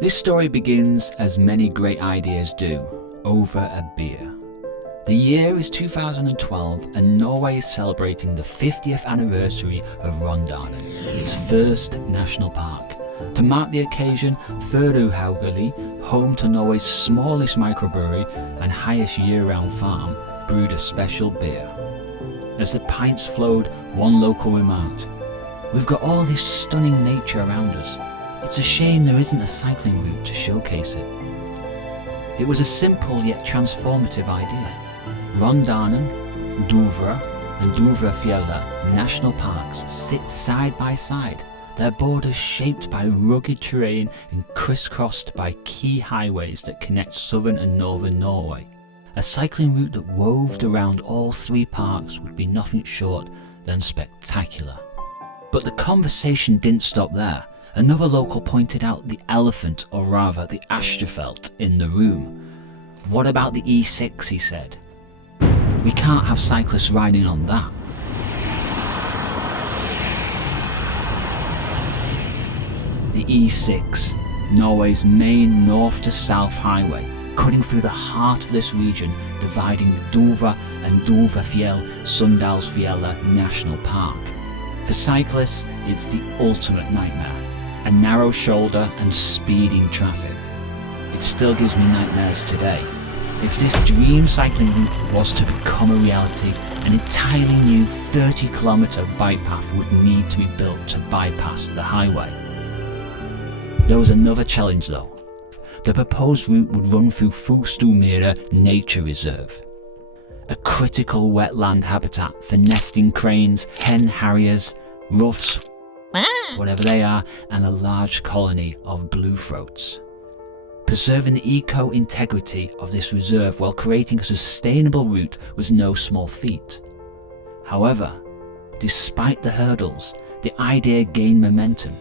This story begins, as many great ideas do, over a beer. The year is 2012 and Norway is celebrating the 50th anniversary of Rondane, its first national park. To mark the occasion, Fjords, home to Norway's smallest microbrewery and highest year-round farm, brewed a special beer. As the pints flowed, one local remarked, "We've got all this stunning nature around us. It's a shame there isn't a cycling route to showcase it." It was a simple yet transformative idea. Rondane, Dovre and Dovre national parks sit side by side, their borders shaped by rugged terrain and crisscrossed by key highways that connect southern and northern Norway. A cycling route that woved around all three parks would be nothing short than spectacular. But the conversation didn't stop there. Another local pointed out the elephant, or rather the Astrafelt, in the room. "What about the E6, he said. "We can't have cyclists riding on that." The E6, Norway's main north to south highway, cutting through the heart of this region, dividing Dovre and Dovrefjell Sunndalsfjellet National Park. For cyclists, it's the ultimate nightmare. A narrow shoulder and speeding traffic. It still gives me nightmares today. If this dream cycling route was to become a reality, an entirely new 30-kilometre bike path would need to be built to bypass the highway. There was another challenge though. The proposed route would run through Fjords Nature Reserve, a critical wetland habitat for nesting cranes, hen harriers, ruffs, whatever they are, and a large colony of bluethroats. Preserving the eco-integrity of this reserve while creating a sustainable route was no small feat. However, despite the hurdles, the idea gained momentum,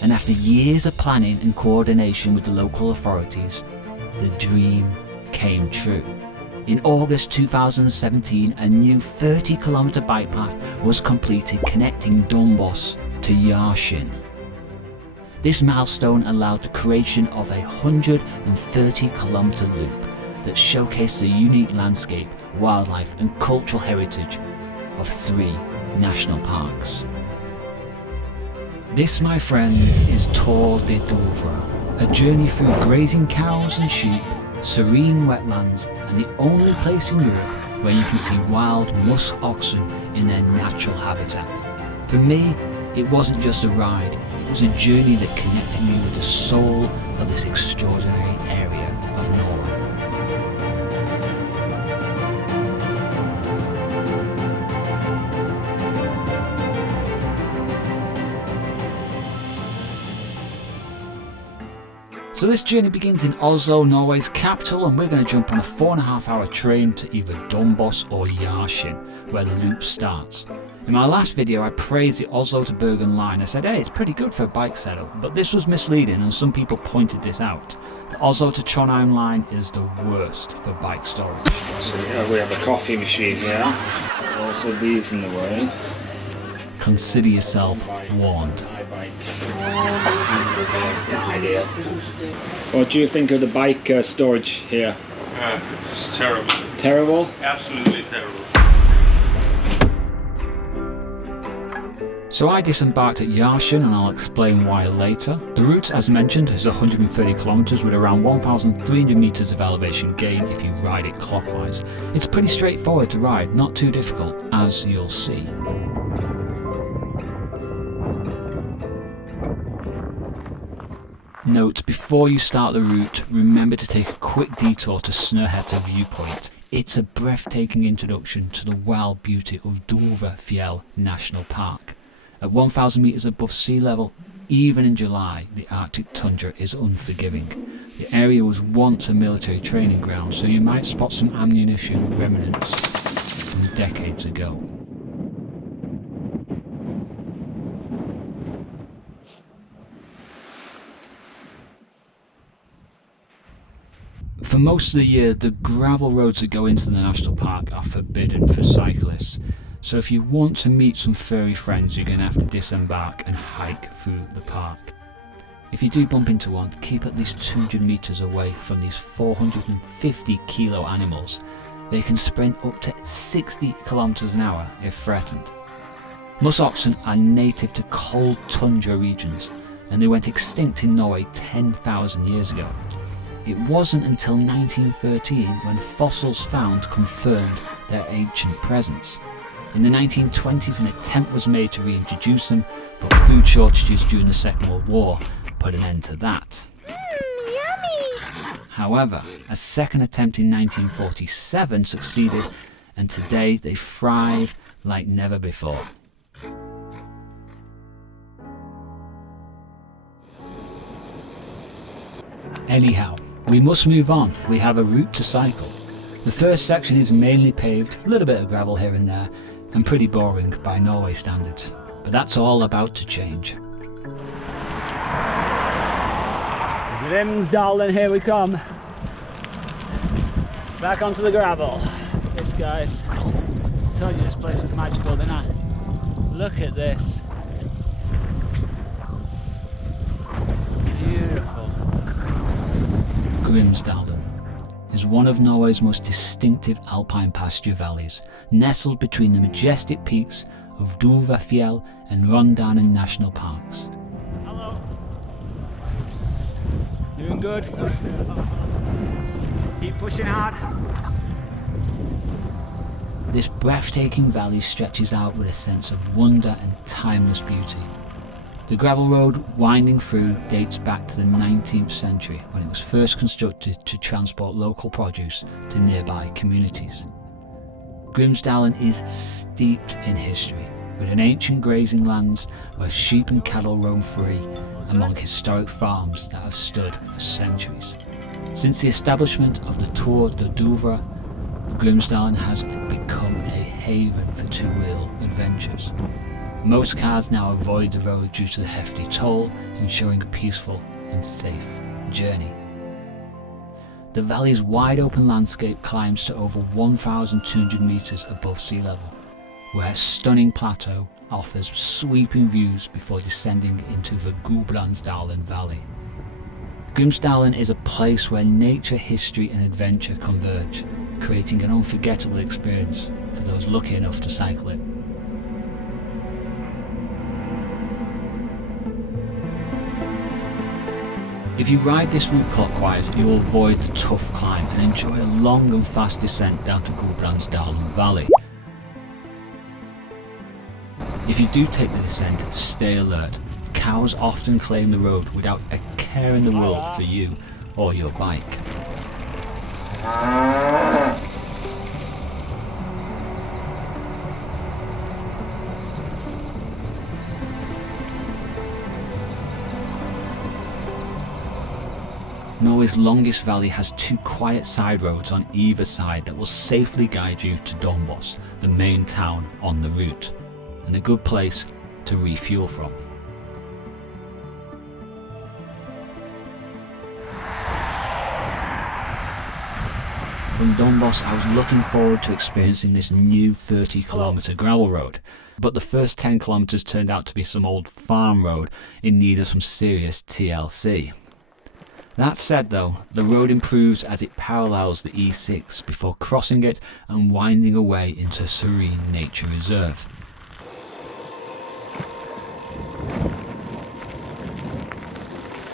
and after years of planning and coordination with the local authorities, the dream came true. In August 2017, a new 30-kilometre bike path was completed connecting Dombås to Gjesdal. This milestone allowed the creation of a 130-kilometre loop that showcased the unique landscape, wildlife and cultural heritage of three national parks. This, my friends, is Tour de Dovre, a journey through grazing cows and sheep, serene wetlands, and the only place in Europe where you can see wild Musk oxen in their natural habitat. For me, it wasn't just a ride, it was a journey that connected me with the soul of this extraordinary area of Norway. So this journey begins in Oslo, Norway's capital, and we're going to jump on a 4.5-hour train to either Dombås or Gjesdal, where the loop starts. In my last video I praised the Oslo to Bergen line. I said, hey, it's pretty good for a bike setup, but this was misleading and some people pointed this out. The Oslo to Trondheim line is the worst for bike storage. So we have a coffee machine here, also these in the way. Consider yourself warned. What do you think of the bike storage here? It's terrible. Terrible? Absolutely terrible. So I disembarked at Gjesdal, and I'll explain why later. The route, as mentioned, is 130 kilometres with around 1,300 metres of elevation gain if you ride it clockwise. It's pretty straightforward to ride, not too difficult, as you'll see. Note, before you start the route, remember to take a quick detour to Snøhetta viewpoint. It's a breathtaking introduction to the wild beauty of Dovrefjell National Park. At 1,000 metres above sea level, even in July, the Arctic tundra is unforgiving. The area was once a military training ground, so you might spot some ammunition remnants from decades ago. For most of the year, the gravel roads that go into the national park are forbidden for cyclists. So if you want to meet some furry friends, you're going to have to disembark and hike through the park. If you do bump into one, keep at least 200 metres away from these 450 kilo animals. They can sprint up to 60 kilometres an hour if threatened. Musk oxen are native to cold tundra regions, and they went extinct in Norway 10,000 years ago. It wasn't until 1913 when fossils found confirmed their ancient presence. In the 1920s an attempt was made to reintroduce them, but food shortages during the Second World War put an end to that. Yummy! However, a second attempt in 1947 succeeded, and today they thrive like never before. Anyhow, we must move on. We have a route to cycle. The first section is mainly paved, a little bit of gravel here and there, and pretty boring by Norway standards. But that's all about to change. Grimsdalen, here we come. Back onto the gravel. This, guys, I told you this place was magical, didn't I? Look at this. Beautiful. Grimsdalen is one of Norway's most distinctive alpine pasture valleys, nestled between the majestic peaks of Dovre and Rondane National Parks. Hello. Doing good? Keep pushing hard. This breathtaking valley stretches out with a sense of wonder and timeless beauty. The gravel road winding through dates back to the 19th century when it was first constructed to transport local produce to nearby communities. Grimsdalen is steeped in history, with an ancient grazing lands where sheep and cattle roam free among historic farms that have stood for centuries. Since the establishment of the Tour de Dovre, Grimsdalen has become a haven for two-wheel adventures. Most cars now avoid the road due to the hefty toll, ensuring a peaceful and safe journey. The valley's wide open landscape climbs to over 1,200 metres above sea level, where a stunning plateau offers sweeping views before descending into the Gudbrandsdalen valley. Grimsdalen is a place where nature, history and adventure converge, creating an unforgettable experience for those lucky enough to cycle it. If you ride this route clockwise, you'll avoid the tough climb and enjoy a long and fast descent down to Gudbrandsdalen Valley. If you do take the descent, stay alert. Cows often claim the road without a care in the world for you or your bike. Norway's longest valley has two quiet side roads on either side that will safely guide you to Dovre, the main town on the route, and a good place to refuel from. From Dovre, I was looking forward to experiencing this new 30-kilometre gravel road, but the first 10 kilometres turned out to be some old farm road in need of some serious TLC. That said though, the road improves as it parallels the E6 before crossing it and winding away into a serene nature reserve.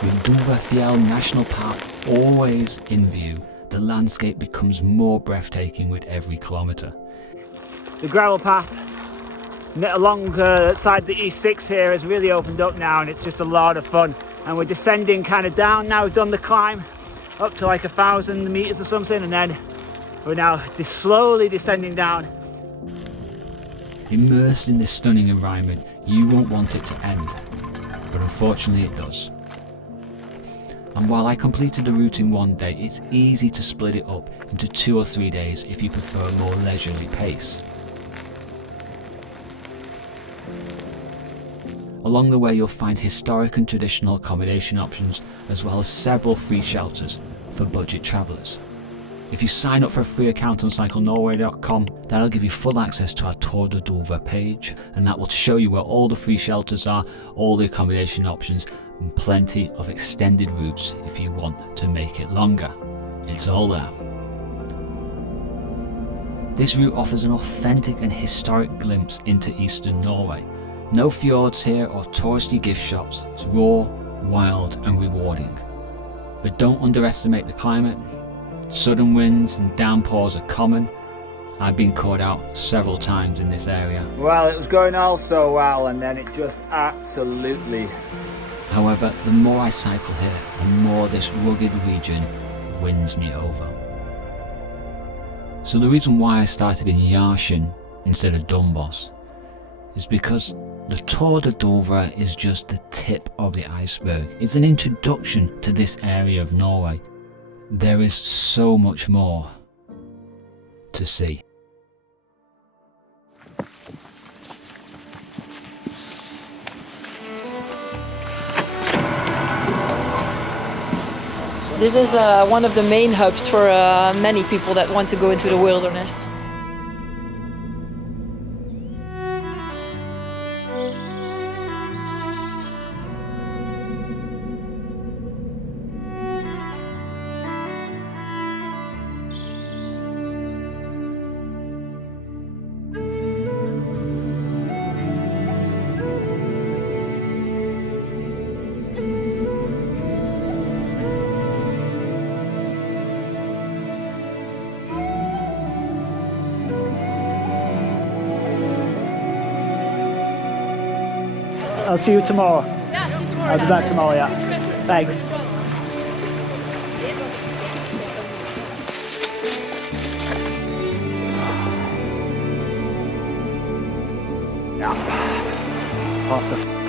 With Dovre National Park always in view, the landscape becomes more breathtaking with every kilometre. The gravel path alongside the E6 here has really opened up now, and it's just a lot of fun. And we're descending kind of down now. We've done the climb up to like 1,000 metres or something, and then we're now slowly descending down. Immersed in this stunning environment, you won't want it to end, but unfortunately it does. And while I completed the route in one day, it's easy to split it up into 2 or 3 days if you prefer a more leisurely pace. Along the way you'll find historic and traditional accommodation options, as well as several free shelters for budget travellers. If you sign up for a free account on cyclenorway.com, that'll give you full access to our Tour de Dovre page, and that will show you where all the free shelters are, all the accommodation options, and plenty of extended routes if you want to make it longer. It's all there. This route offers an authentic and historic glimpse into eastern Norway. No fjords here or touristy gift shops. It's raw, wild and rewarding. But don't underestimate the climate. Sudden winds and downpours are common. I've been caught out several times in this area. Well, it was going all so well and then it just absolutely... However, the more I cycle here, the more this rugged region wins me over. So the reason why I started in Yarshin instead of Dombås is because the Tour de Dovre is just the tip of the iceberg. It's an introduction to this area of Norway. There is so much more to see. This is one of the main hubs for many people that want to go into the wilderness. I'll see you tomorrow. Yeah, see you tomorrow. I'll be back tomorrow, yeah. Thanks. Yeah. Awesome.